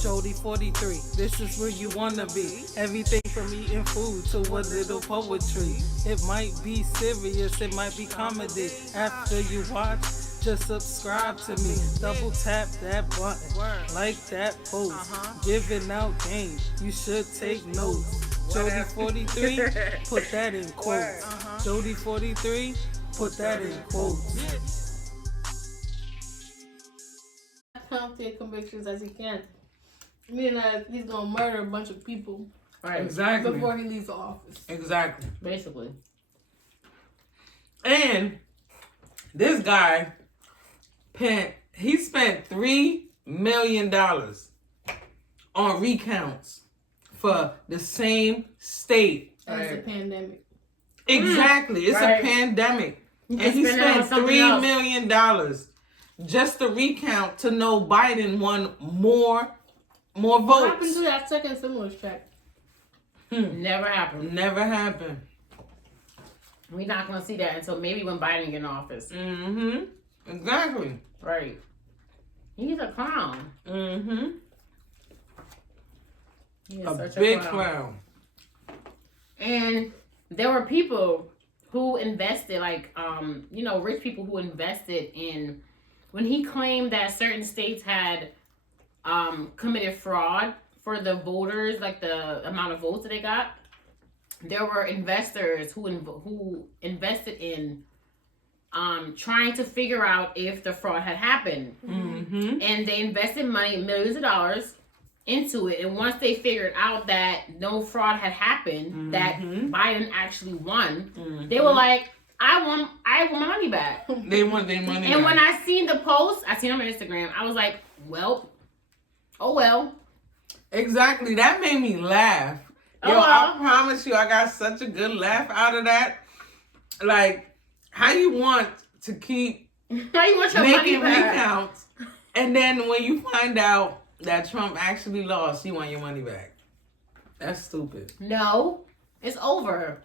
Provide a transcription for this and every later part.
Jody 43, this is where you wanna be. Everything from eating food to a little poetry. It might be serious, it might be comedy. After you watch, just subscribe to me. Double tap that button, like that post. Giving out game, you should take notes. Jody 43, put that in quotes. Jody 43, put that in quotes. Penalty of convictions as he can. Meaning that he's gonna murder a bunch of people. Right. Exactly. Before he leaves the office. Exactly. Basically. And this guy he spent $3 million on recounts for the same state. As a pandemic. Exactly. It's a pandemic. And he spent $3 million just to recount to know Biden won more votes. What happened to that second stimulus check? Never happened. Never happened. We're not going to see that until maybe when Biden get in office. Mm-hmm. Exactly. Right. He's a clown. Mm-hmm. He is A such big a clown. And there were people who invested, like, rich people who invested in, when he claimed that certain states had committed fraud for the voters, like the amount of votes that they got. There were investors who invested in trying to figure out if the fraud had happened. Mm-hmm. And they invested money, millions of dollars, into it. And once they figured out that no fraud had happened, that Biden actually won, they were like, I want my money back. They want their money back. And when I seen the post, I seen them on Instagram, I was like, well, oh well. Exactly. That made me laugh. Yo, I promise you, I got such a good laugh out of that. Like, how you want to keep making recounts, and then when you find out that Trump actually lost, you want your money back. That's stupid. No, it's over.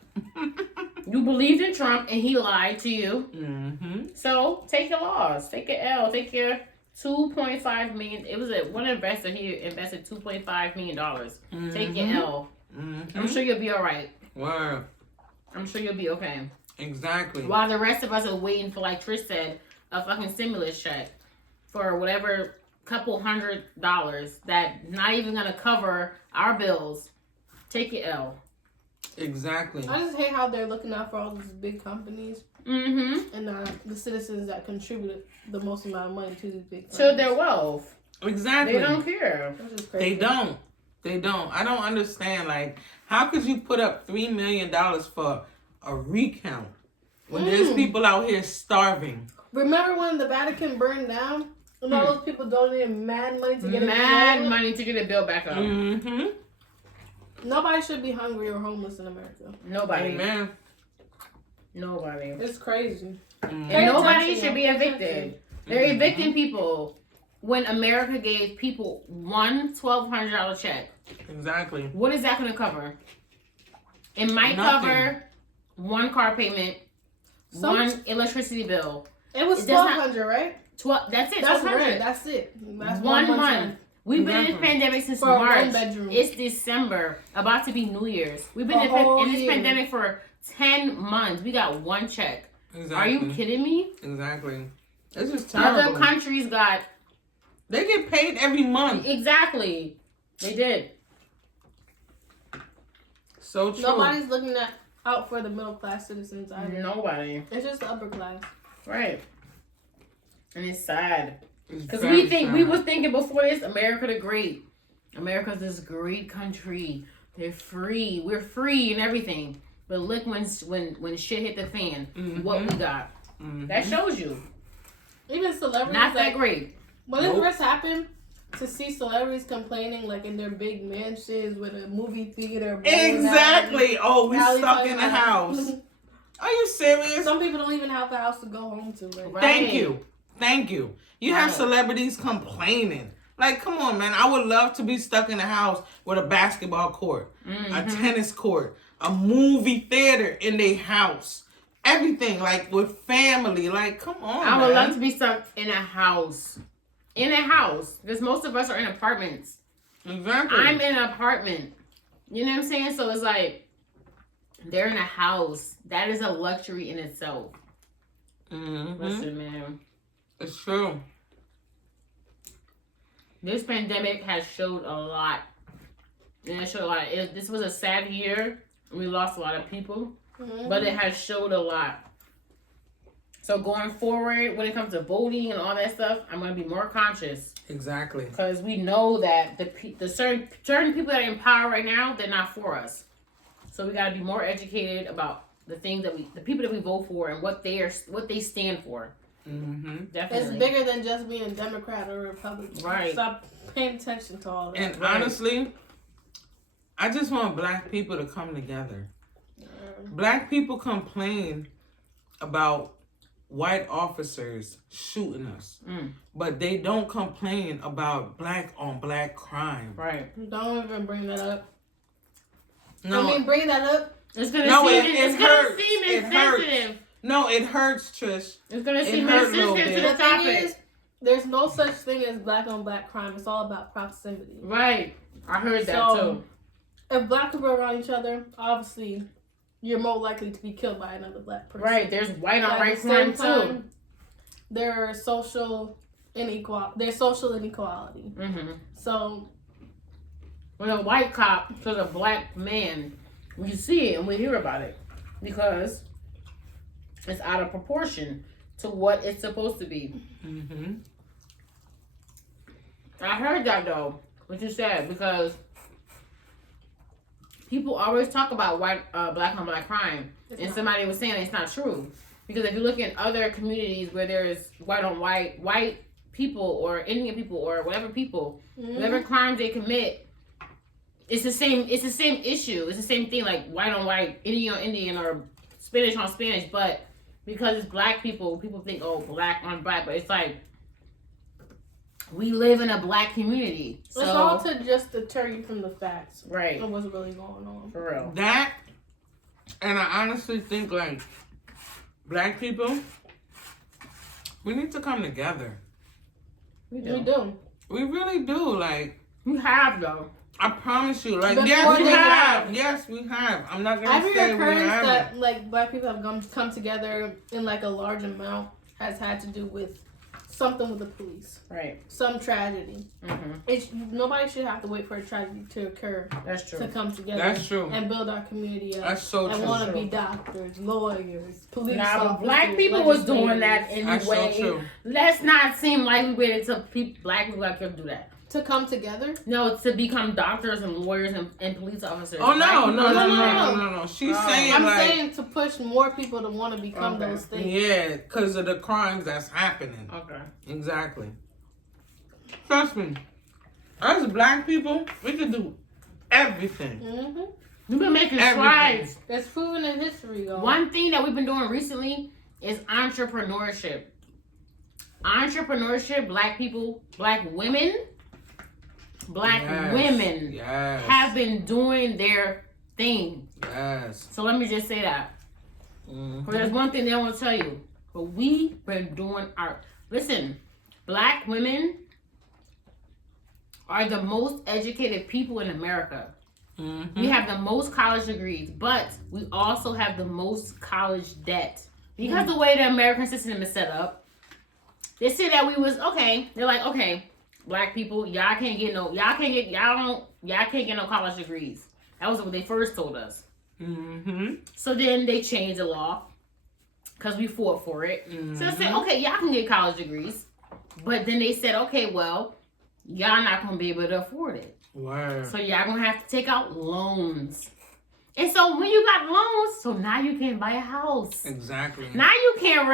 You believed in Trump and he lied to you. Mm-hmm. So take your loss. Take your L. Take your $2.5 million. It was one investor. He invested $2.5 million. Mm-hmm. Take your L. Mm-hmm. I'm sure you'll be all right. Wow. I'm sure you'll be okay. Exactly. While the rest of us are waiting for, like Trish said, a fucking stimulus check for whatever couple $100 that not even gonna cover our bills. Take your L. Exactly. I just hate how they're looking out for all these big companies and the citizens that contribute the most amount of money to these big companies. To their wealth. Exactly. They don't care. They don't. I don't understand. Like, how could you put up $3 million for a recount when there's people out here starving? Remember when the Vatican burned down? And all those people donated mad money to get it built back up. Mm-hmm. Nobody should be hungry or homeless in America. Nobody. Amen. Nobody. It's crazy. Mm-hmm. And nobody should be evicted. They're evicting people when America gave people one $1,200 check. Exactly. What is that going to cover? It might cover one car payment, one electricity bill. It was $1,200, right? That's it. That's right. That's it. That's one month. We've been in this pandemic since March. It's December, about to be New Year's. We've been in this pandemic for 10 months. We got one check. Exactly. Are you kidding me? Exactly. It's just terrible. Other countries got... They get paid every month. Exactly. They did. So true. Nobody's looking out for the middle class citizens either. Nobody. It's just the upper class. Right. And it's sad. Because we was thinking before this, America the Great. America's this great country. They're free. We're free and everything. But look when shit hit the fan, what we got. Mm-hmm. That shows you. Even celebrities. Not that great. When it first happened, to see celebrities complaining like in their big mansions with a movie theater. Exactly. Oh, we stuck in the house. Are you serious? Some people don't even have a house to go home to. Right? Thank you. You have celebrities complaining. Like, come on, man. I would love to be stuck in a house with a basketball court, a tennis court, a movie theater in their house. Everything, like, with family. Like, come on, I would love to be stuck in a house in a house. Because most of us are in apartments. Exactly. I'm in an apartment. You know what I'm saying? So it's like, they're in a house. That is a luxury in itself. Mm-hmm. Listen, man. It's true. This pandemic has showed a lot. And it showed a lot. This was a sad year. We lost a lot of people. Mm-hmm. But it has showed a lot. So going forward, when it comes to voting and all that stuff, I'm going to be more conscious. Exactly. Because we know that the certain people that are in power right now, they're not for us. So we got to be more educated about the things that the people that we vote for and what they stand for. Mm-hmm. Definitely. It's bigger than just being a Democrat or a Republican. Right. Stop paying attention to all that. And Right. honestly, I just want black people to come together. Black people complain about white officers shooting us, but they don't complain about black on black crime. Right. Don't even bring that up. No, I mean, bring that up. It's gonna No, seem it hurts. It insensitive. no, it hurts, Trish. It's gonna It seem hurt a little insensitive to bit. the The thing topic. is, there's no such thing as black on black crime. It's all about proximity. Right. I heard that So, too. if black people are around each other, obviously, you're more likely to be killed by another black person. Right. There's white on But white at the same crime too. time, there's social inequality. Mm-hmm. So, When a white cop kills a black man, we see it and we hear about it because it's out of proportion to what it's supposed to be. Mm-hmm. I heard that though, what you said, because people always talk about black on black crime, It's and not. somebody was saying it's not true. Because if you look in other communities where there's white on white people or Indian people or whatever people, whatever crimes they commit, it's the same issue. It's the same thing, like white on white, Indian on Indian, or Spanish on Spanish. But because it's black people, people think, oh, black on black. But it's like, we live in a black community. So, it's all to just deter you from the facts right, of what's really going on. for real. That, and I honestly think like black people, we need to come together. We We do. do. We really do. Like, We have though. I promise you. Like, Before yes, we they- have. Yes, we have. I'm not gonna Every say we occurrence haven't. that like black people have come together in like a large amount has had to do with something with the police, Right. some tragedy. Mm-hmm. Nobody should have to wait for a tragedy to occur That's true. to come together. That's true. And build our community up. That's so and true. want to be doctors, lawyers, police Nah, but officers. black people was doing that That's so anyway. true. Let's not seem like we waited till black people got to do that. To come together. No, to become doctors and lawyers and police officers. Oh Black no, people- no. She's saying I'm like, saying to push more people to want to become Okay. those things. yeah, because of the crimes that's happening. Okay. Exactly. Trust me, us black people, we can do everything. Mm-hmm. We've been making Everything. strides. That's proven in history, y'all. One thing that we've been doing recently is entrepreneurship. Entrepreneurship, black people, black women Yes. have been doing their thing. Yes. So let me just say that. Mhm. But there's one thing they won't tell you. But we've been doing our... Listen, black women are the most educated people in America. Mhm. We have the most college degrees, but we also have the most college debt. Because the way the American system is set up, they say that we was okay. They're like, okay, black people, y'all can't get no college degrees. That was what they first told us. Mhm. So then they changed the law because we fought for it. So they said, okay, y'all can get college degrees, but then they said, okay, well, y'all not gonna be able to afford it. Word. So y'all gonna have to take out loans. And so when you got loans, so now you can't buy a house. Exactly. Now you can't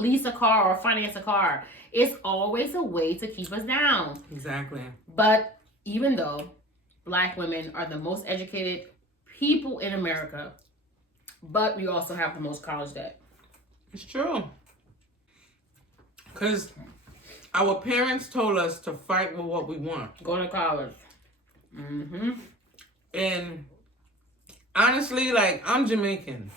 lease a car or finance a car. It's always a way to keep us down. Exactly. But even though black women are the most educated people in America, but we also have the most college debt. It's true. Because our parents told us to fight with what we want. Go to college. Mm-hmm. And honestly, like, I'm Jamaican.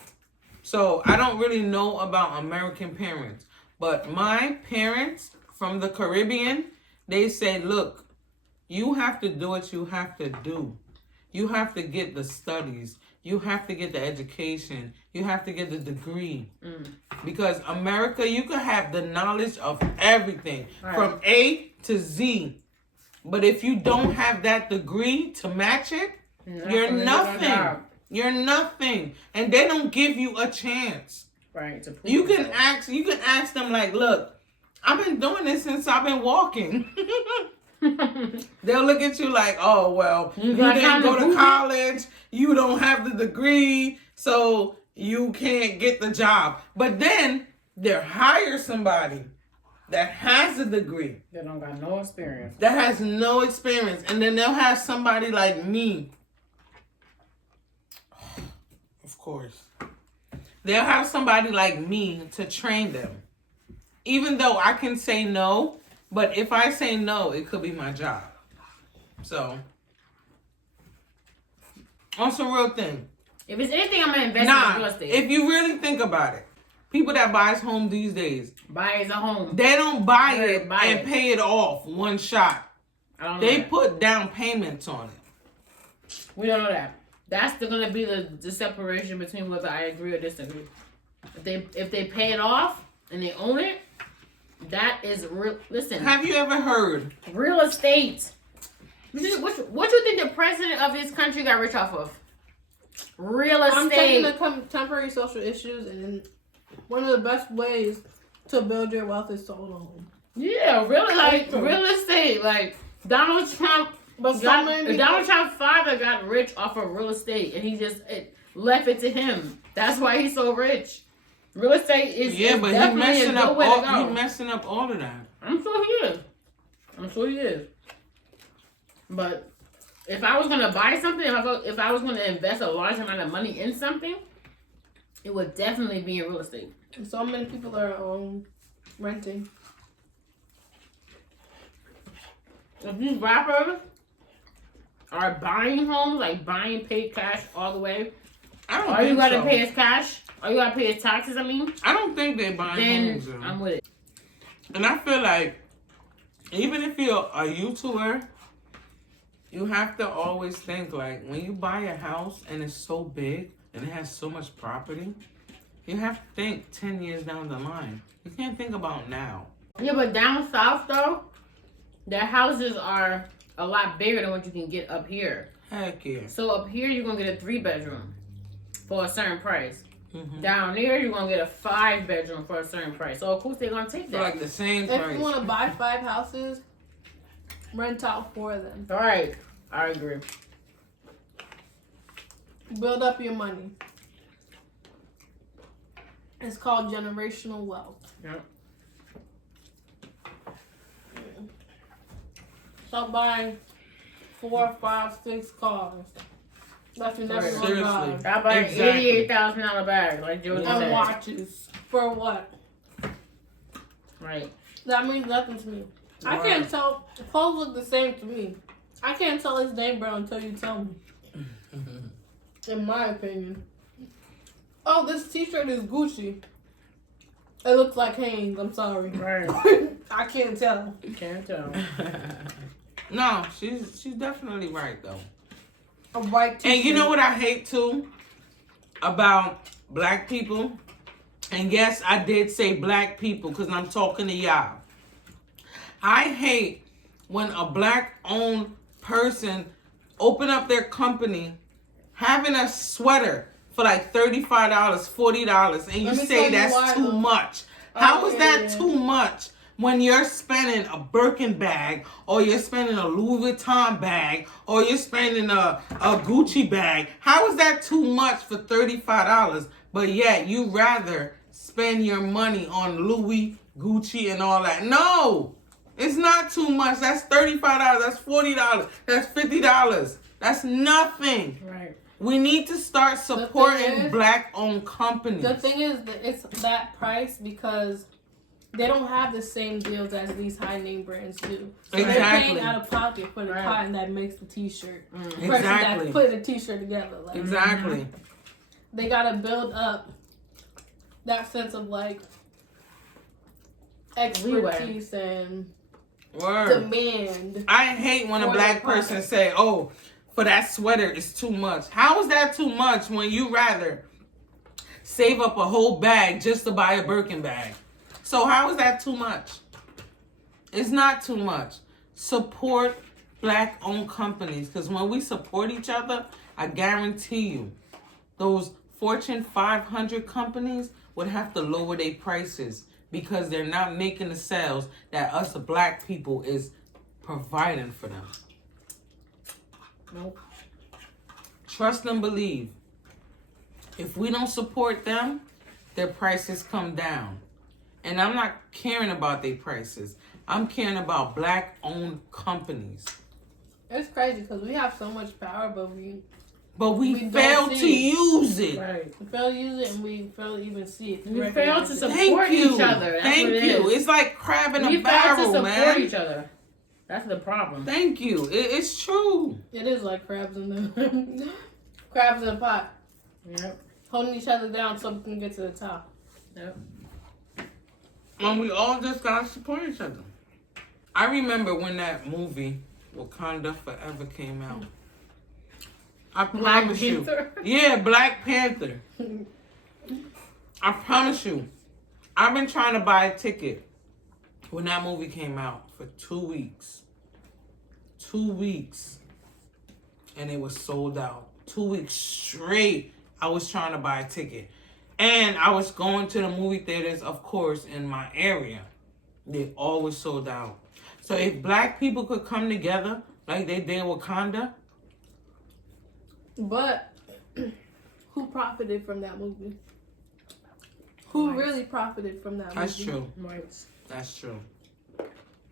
So I don't really know about American parents. But my parents, from the Caribbean, they say, look, you have to do what you have to do. You have to get the studies. You have to get the education. You have to get the degree. Because America, you can have the knowledge of everything from A to Z. But if you don't have that degree to match it, you're nothing. You're nothing. And they don't give you a chance. Right. You can ask them like, look, I've been doing this since I've been walking. They'll look at you like, oh, well, you didn't go to college. You don't have the degree, so you can't get the job. But then they'll hire somebody that has a degree. They don't got no experience. That has no experience. And then they'll have somebody like me. Of course. They'll have somebody like me to train them. Even though I can say no, but if I say no, it could be my job. So, on some real thing. If it's anything, I'm going to invest in real estate. If you really think about it, people that buys home these days, buys a home. They don't buy it and pay it off one shot. They put down payments on it. We don't know that. That's going to be the separation between whether I agree or disagree. If they pay it off and they own it, that is real. Listen. Have you ever heard? Real estate. What you think the president of this country got rich off of? Real estate. I'm taking the contemporary social issues, and one of the best ways to build your wealth is to own a home. Yeah, really, like real estate. Like Donald Trump. Donald Trump's father got rich off of real estate, and he just left it to him. That's why he's so rich. Real estate is but he's messing up all of that. I'm sure he is. But if I was gonna buy something, if I was gonna invest a large amount of money in something, it would definitely be in real estate. So many people are renting. If these rappers are buying homes, like buying paid cash all the way, all you gotta pay is cash. All you gotta pay is taxes. I don't think they're buying homes. Then I'm with it. And I feel like even if you're a YouTuber, you have to always think like when you buy a house and it's so big and it has so much property, you have to think 10 years down the line. You can't think about now. Yeah, but down south though, their houses are a lot bigger than what you can get up here. Heck yeah. So up here you're gonna get a 3-bedroom for a certain price. Mm-hmm. Down there you're gonna get a 5-bedroom for a certain price. So of course they're gonna take that. For like the same price. If you want to buy 5 houses, rent out 4 of them. All right, I agree. Build up your money. It's called generational wealth. Yep. Stop buying 4, 5, 6 cars. That's your never gonna drive. Stop buying $88,000 bag, like Jody said. And watches. For what? Right. That means nothing to me. Right. I can't tell. Clothes look the same to me. I can't tell his name, bro, until you tell me. In my opinion. Oh, this t-shirt is Gucci. It looks like Hanes. I'm sorry. Right. I can't tell. Can't tell. No, she's definitely right though. A white t-shirt. And you know what I hate too about black people? And yes, I did say black people because I'm talking to y'all. I hate when a black-owned person open up their company having a sweater for like $35, $40, and you say that's too much. How is that too much when you're spending a Birkin bag, or you're spending a Louis Vuitton bag, or you're spending a Gucci bag? How is that too much for $35? But yet you rather spend your money on Louis, Gucci, and all that. No, it's not too much. That's $35. That's $40. That's $50. That's nothing. Right. We need to start supporting black-owned companies. The thing is that it's that price because they don't have the same deals as these high-name brands do. So they're paying out of pocket for the cotton that makes the t-shirt. Exactly. That put the t-shirt together. Like, exactly. They gotta build up that sense of like, expertise and Word. demand. I hate when a black person say, "Oh, for that sweater it's too much." How is that too much when you rather save up a whole bag just to buy a Birkin bag? So how is that too much? It's not too much. Support black-owned companies, because when we support each other, I guarantee you, those Fortune 500 companies would have to lower their prices because they're not making the sales that us the black people is providing for them. Nope. Trust and believe. If we don't support them, their prices come down. And I'm not caring about their prices. I'm caring about black-owned companies. It's crazy because we have so much power, but we fail don't to see it. use it. Right. We fail to use it, and we fail to even see it. We fail to support Thank you. each other. That's Thank what it you. is. It's like crab in We a fail to barrel, support man. each other. That's the problem. Thank you. It's true. It is like crabs in the crabs in a pot, Yep. holding each other down so we can get to the top. Yep. And we all just gotta support each other. I remember when that movie Wakanda Forever came out. I promise you. Panther? Yeah, Black Panther. I promise you. I've been trying to buy a ticket when that movie came out for 2 weeks. 2 weeks. And it was sold out. 2 weeks straight, I was trying to buy a ticket. And I was going to the movie theaters, of course, in my area. They always sold out. So if black people could come together like they did Wakanda. But who profited from that movie? Who Right. really profited from that movie? That's true. Right. That's true.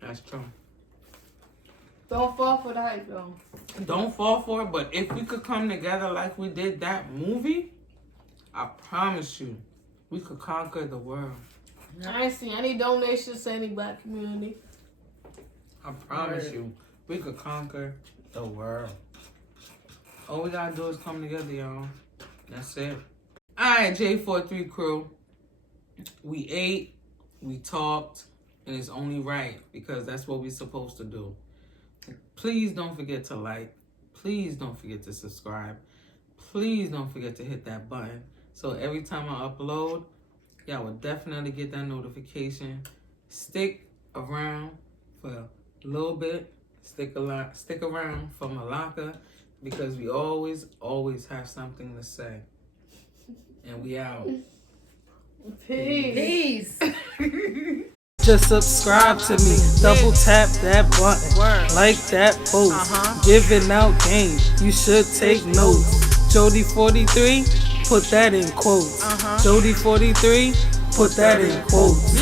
That's true. Don't fall for the hype, though. Don't fall for it, but if we could come together like we did that movie, I promise you, we could conquer the world. I ain't seen any donations to any black community. I promise Right. you, we could conquer the world. All we gotta do is come together, y'all. That's it. Alright, J43 crew. We ate, we talked, and it's only right because that's what we're supposed to do. Please don't forget to like. Please don't forget to subscribe. Please don't forget to hit that button. So every time I upload, y'all will definitely get that notification. Stick around for a little bit. Stick around for Malaka because we always have something to say. And we out. Peace. Peace. Just subscribe to me, double tap that button, like that post, giving out game, you should take notes. Jody 43, put that in quotes. Jody 43, put that in quotes.